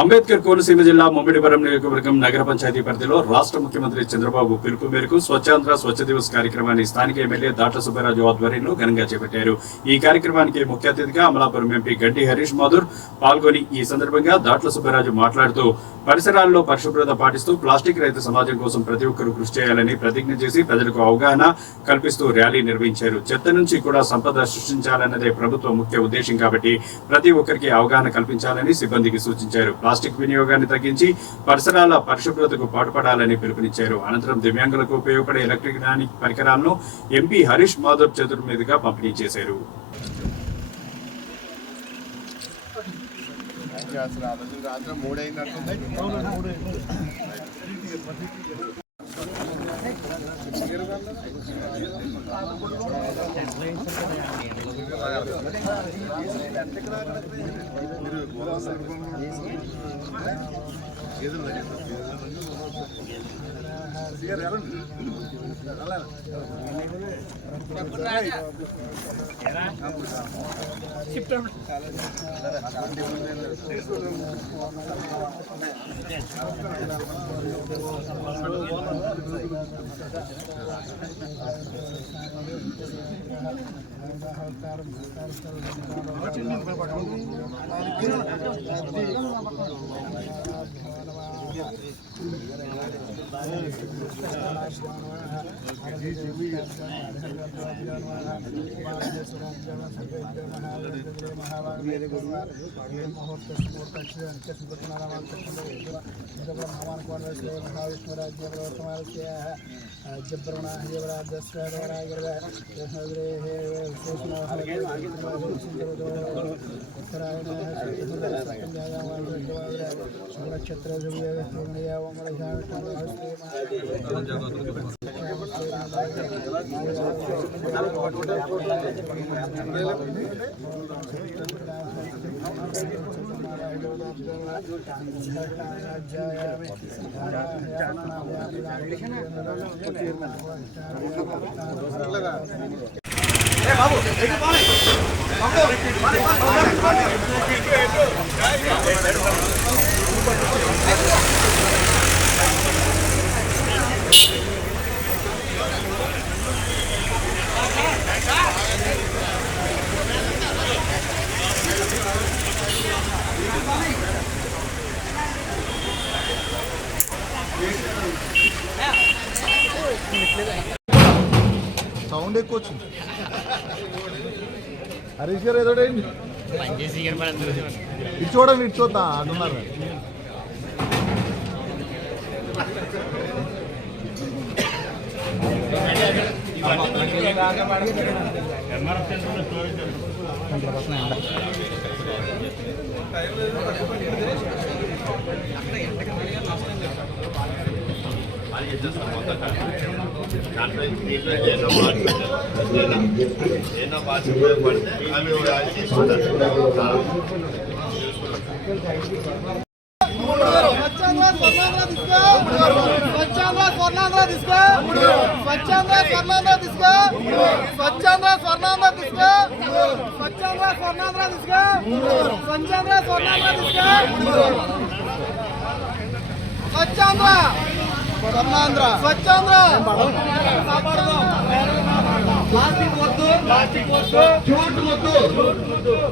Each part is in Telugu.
అంబేద్కర్ కోనసీమ జిల్లా ముమ్మిడివరం నియోజకవర్గం నగర పంచాయతీ పరిధిలో రాష్ట్ర ముఖ్యమంత్రి చంద్రబాబు పిలుపు మేరకు స్వచ్ఛాంధ్ర స్వచ్ఛ దివస్ కార్యక్రమాన్ని స్థానిక ఎమ్మెల్యే దాట్ల సుబ్బరాజు ఆధ్వర్యంలో ఘనంగా చేపట్టారు. ఈ కార్యక్రమానికి ముఖ్య అతిథిగా అమలాపురం ఎంపీ గడ్డి హరీష్ మాధుర్ పాల్గొని ఈ సందర్భంగా దాట్ల సుబ్బరాజు మాట్లాడుతూ పరిసరాల్లో పరిశుభ్రత పాటిస్తూ ప్లాస్టిక్ రహిత సమాజం కోసం ప్రతి ఒక్కరూ కృషి చేయాలని ప్రతిజ్ఞ చేసి ప్రజలకు అవగాహన కల్పిస్తూ ర్యాలీ నిర్వహించారు. చెత్త నుంచి కూడా సంపద సృష్టించాలన్నదే ప్రభుత్వ ముఖ్య ఉద్దేశం కాబట్టి ప్రతి ఒక్కరికి అవగాహన కల్పించాలని సిబ్బందికి సూచించారు. ప్లాస్టిక్ వినియోగాన్ని తగ్గించి పరిసరాల పరిశుభ్రతకు పాటుపడాలని పిలుపునిచ్చారు. అనంతరం దివ్యాంగులకు ఉపయోగపడే ఎలక్ట్రానిక్ పరికరాలను ఎంపీ హరీష్ మాధవ్ చేతుల మీదుగా పంపిణీ చేశారు. సౌండ్ ఎక్కువ వచ్చింది. హరీష్ గారు ఏదో ఇటు చూడండి, ఇటు చూద్దా అంటున్నారు.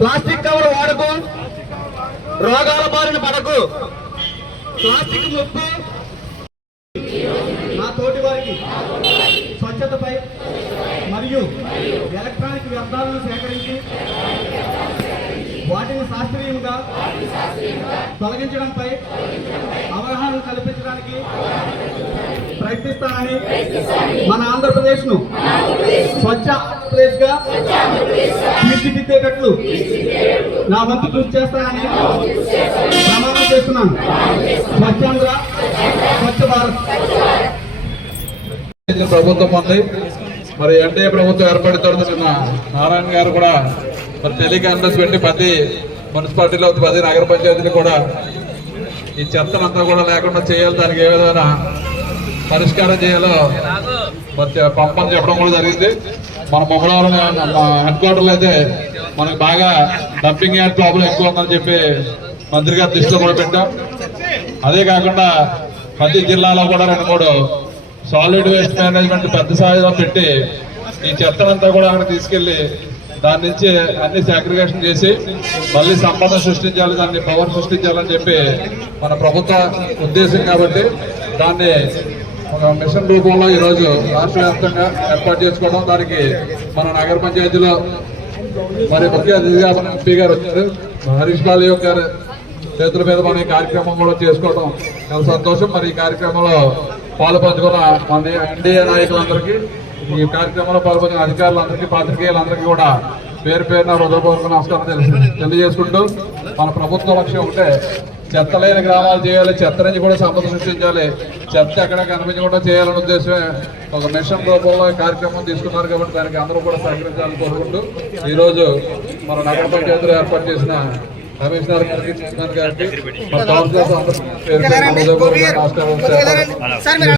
ప్లాస్టిక్ కవర్ వాడకు, రోగాల బారిన పడకు. ప్లాస్టిక్ ముప్పు నా తోటి వారికి స్వచ్ఛతపై మరియు ఎలక్ట్రానిక్ వ్యర్థాలను సేకరించి వాటిని శాస్త్రీయంగా తొలగించడంపై అవగాహన కల్పించడానికి ప్రయత్నిస్తానని మన ఆంధ్రప్రదేశ్ ను స్వచ్ఛ ఆంధ్రప్రదేశ్ గా తీర్చిదిద్దేటట్లు నా వంతు కృషి చేస్తానని ప్రమాణం చేస్తున్నాను. స్వచ్ఛాంధ్ర స్వచ్ఛ భారత్. ప్రభుత్వం ఉంది. మరి ఎన్డీఏ ప్రభుత్వం ఏర్పడిన తర్వాత నారాయణ గారు కూడా మరి టెలికాన్ఫరెన్స్ పెట్టి ప్రతి మున్సిపాలిటీలో ప్రతి నగర పంచాయతీలు కూడా ఈ చెత్తనంతా కూడా లేకుండా చేయాలి, దానికి ఏ విధమైన పరిష్కారం చేయాలో పంపని చెప్పడం కూడా జరిగింది. మన మొగలవరం హెడ్ క్వార్టర్లో అయితే మనకు బాగా డంపింగ్ యార్డ్ ప్రాబ్లం ఎక్కువ ఉందని చెప్పి మంత్రి గారి దృష్టిలో కూడా పెట్టాం. అదే కాకుండా ప్రతి జిల్లాలో కూడా 2-3 సాలిడ్ వేస్ట్ మేనేజ్మెంట్ పెద్ద స్థాయిలో పెట్టి ఈ చెత్తనంతా కూడా అక్కడ తీసుకెళ్లి దాని నుంచి అన్ని సాగ్రిగేషన్ చేసి మళ్ళీ సంపద సృష్టించాలి, దాన్ని పవర్ సృష్టించాలని చెప్పి మన ప్రభుత్వ ఉద్దేశం. కాబట్టి దాన్ని ఒక మిషన్ రూపంలో ఈరోజు రాష్ట్ర వ్యాప్తంగా ఏర్పాటు చేసుకోవడం, దానికి మన నగర పంచాయతీలో మరి ముఖ్య అతిథిగా మన ఎంపీ గారు వచ్చారు, హరీష్ బాలయ్య గారు చేతుల మీద మన ఈ కార్యక్రమం కూడా చేసుకోవడం చాలా సంతోషం. మరి ఈ కార్యక్రమంలో పాలు పంచుకున్న మన ఎన్డీఏ నాయకులందరికీ, ఈ కార్యక్రమంలో పాల్పంచిన అధికారులందరికీ, పాత్రికేయులందరికీ కూడా పేరు పేరున హృదయపూర్వక నమస్కారం తెలియజేసుకుంటూ, మన ప్రభుత్వ లక్ష్యం ఉంటే చెత్త లేని గ్రామాలు చేయాలి, చెత్త నుంచి కూడా సంపద సృష్టించాలి, చెత్త ఎక్కడ కనిపించకుండా చేయాలనే ఉద్దేశమే ఒక మిషన్ రూపంలో ఈ కార్యక్రమం తీసుకున్నారు. కాబట్టి దానికి అందరూ కూడా సహకరించాలని కోరుకుంటూ ఈరోజు మన నగర పంచాయతీలో ఏర్పాటు చేసిన కమిషనర్ గారికి, చైర్మన్ గారికి, మన కౌన్సిలర్స్ అందరికీ పేరు పేరున హృదయపూర్వక నమస్కారం.